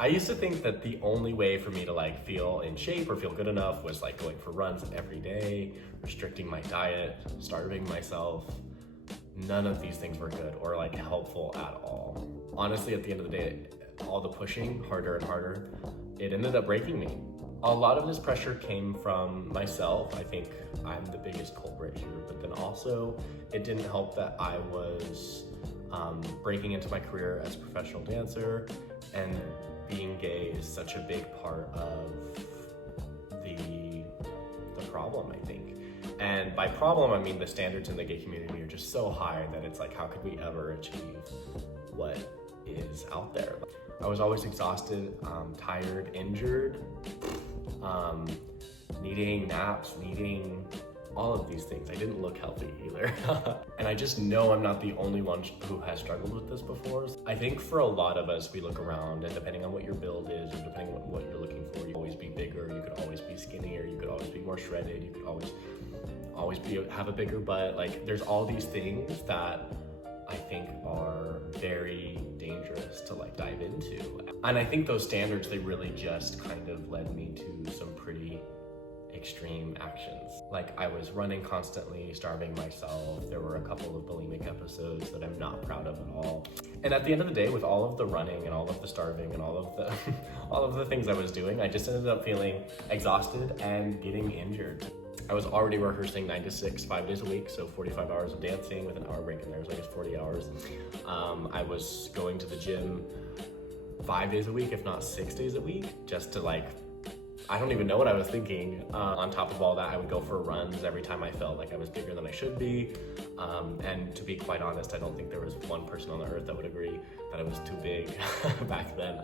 I used to think that the only way for me to like feel in shape or feel good enough was like going for runs every day, restricting my diet, starving myself. None of these things were good or like helpful at all. Honestly, at the end of the day, all the pushing harder and harder, it ended up breaking me. A lot of this pressure came from myself. I think I'm the biggest culprit here, but then also it didn't help that I was breaking into my career as a professional dancer, and being gay is such a big part of the problem, I think. And by problem, I mean the standards in the gay community are just so high that it's like, how could we ever achieve what is out there? I was always exhausted, tired, injured, needing naps, needing all of these things. I didn't look healthy either. And I just know I'm not the only one who has struggled with this before. I think for a lot of us, we look around and depending on what your build is, or depending on what you're looking for, you could always be bigger, you could always be skinnier, you could always be more shredded, you could always have a bigger butt. Like there's all these things that I think are very dangerous to like dive into. And I think those standards, they really just kind of led me to some pretty extreme actions. Like I was running constantly, starving myself. There were a couple of bulimic episodes that I'm not proud of at all. And at the end of the day, with all of the running and all of the starving and all of the all of the things I was doing, I just ended up feeling exhausted and getting injured. I was already rehearsing 9 to 6, 5 days a week, so 45 hours of dancing with an hour break in there, so I guess 40 hours. I was going to the gym 5 days a week, if not 6 days a week, just to like, I don't even know what I was thinking. On top of all that, I would go for runs every time I felt like I was bigger than I should be. And to be quite honest, I don't think there was one person on the earth that would agree that I was too big back then.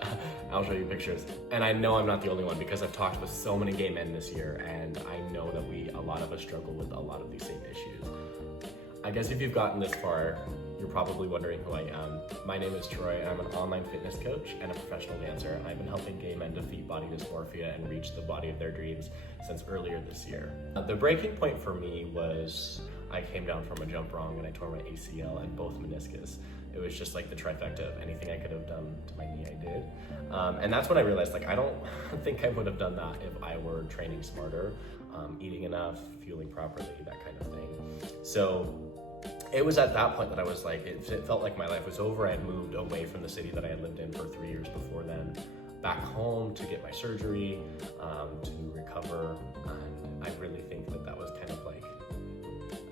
I'll show you pictures. And I know I'm not the only one because I've talked with so many gay men this year, and I know that a lot of us struggle with a lot of these same issues. I guess if you've gotten this far, you're probably wondering who I am. My name is Troy. I'm an online fitness coach and a professional dancer, and I've been helping gay men defeat body dysmorphia and reach the body of their dreams since earlier this year. The breaking point for me was I came down from a jump wrong and I tore my ACL and both meniscus. It was just like the trifecta of anything I could have done to my knee, I did. And that's when I realized, like, I don't think I would have done that if I were training smarter, eating enough, fueling properly, that kind of thing. So it was at that point that I was like, it felt like my life was over. I had moved away from the city that I had lived in for 3 years before then, back home to get my surgery, to recover. And I really think that that was kind of like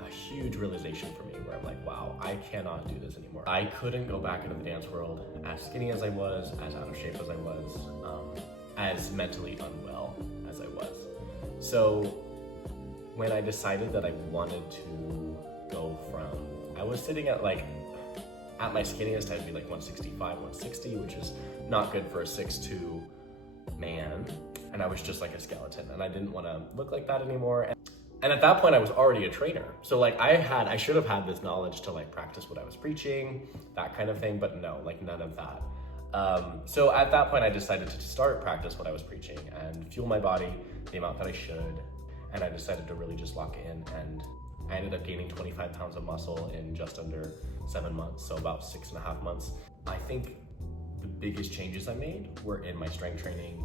a huge realization for me, where I'm like, wow, I cannot do this anymore. I couldn't go back into the dance world as skinny as I was, as out of shape as I was, as mentally unwell as I was. So when I decided that I wanted to go from, I was sitting at like, at my skinniest, I'd be like 165, 160, which is not good for a 6'2" man. And I was just like a skeleton, and I didn't want to look like that anymore. And at that point I was already a trainer. So like I should have had this knowledge to like practice what I was preaching, that kind of thing, but no, like none of that. So at that point I decided to start practice what I was preaching and fuel my body the amount that I should. And I decided to really just lock in, and I ended up gaining 25 pounds of muscle in just under 7 months, so about 6.5 months. I think the biggest changes I made were in my strength training,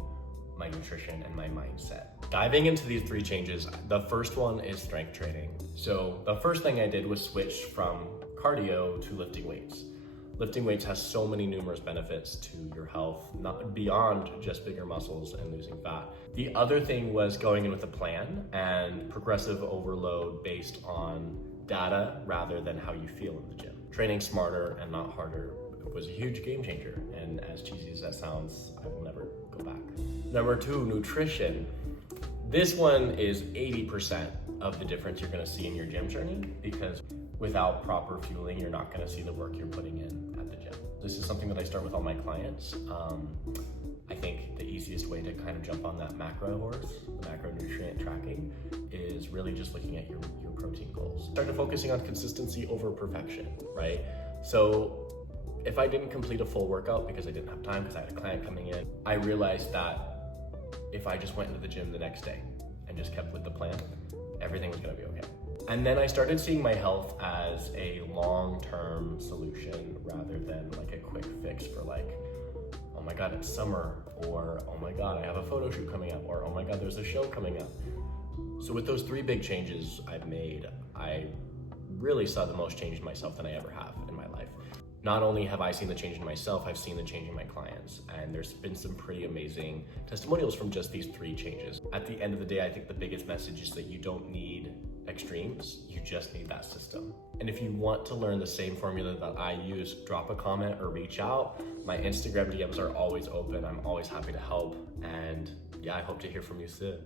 my nutrition, and my mindset. Diving into these 3 changes, the first one is strength training. So the first thing I did was switch from cardio to lifting weights. Lifting weights has so many numerous benefits to your health, not beyond just bigger muscles and losing fat. The other thing was going in with a plan and progressive overload based on data rather than how you feel in the gym. Training smarter and not harder was a huge game changer, and as cheesy as that sounds, I will never go back. Number 2, nutrition. This one is 80% of the difference you're gonna see in your gym journey, because without proper fueling, you're not gonna see the work you're putting in at the gym. This is something that I start with all my clients. I think the easiest way to kind of jump on that macro horse, the macronutrient tracking, is really just looking at your protein goals. Started focusing on consistency over perfection, right? So if I didn't complete a full workout because I didn't have time, because I had a client coming in, I realized that if I just went into the gym the next day and just kept with the plan, everything was gonna be okay. And then I started seeing my health as a long-term solution rather than like a quick fix for like oh my God, it's summer, or oh my God, I have a photo shoot coming up, or oh my God, there's a show coming up. So with those 3 big changes I've made, I really saw the most change in myself than I ever have in my life. Not only have I seen the change in myself, I've seen the change in my clients, and there's been some pretty amazing testimonials from just these 3 changes. At the end of the day, I think the biggest message is that you don't need extremes, you just need that system. And if you want to learn the same formula that I use, drop a comment or reach out. My Instagram DMs are always open. I'm always happy to help. And yeah, I hope to hear from you soon.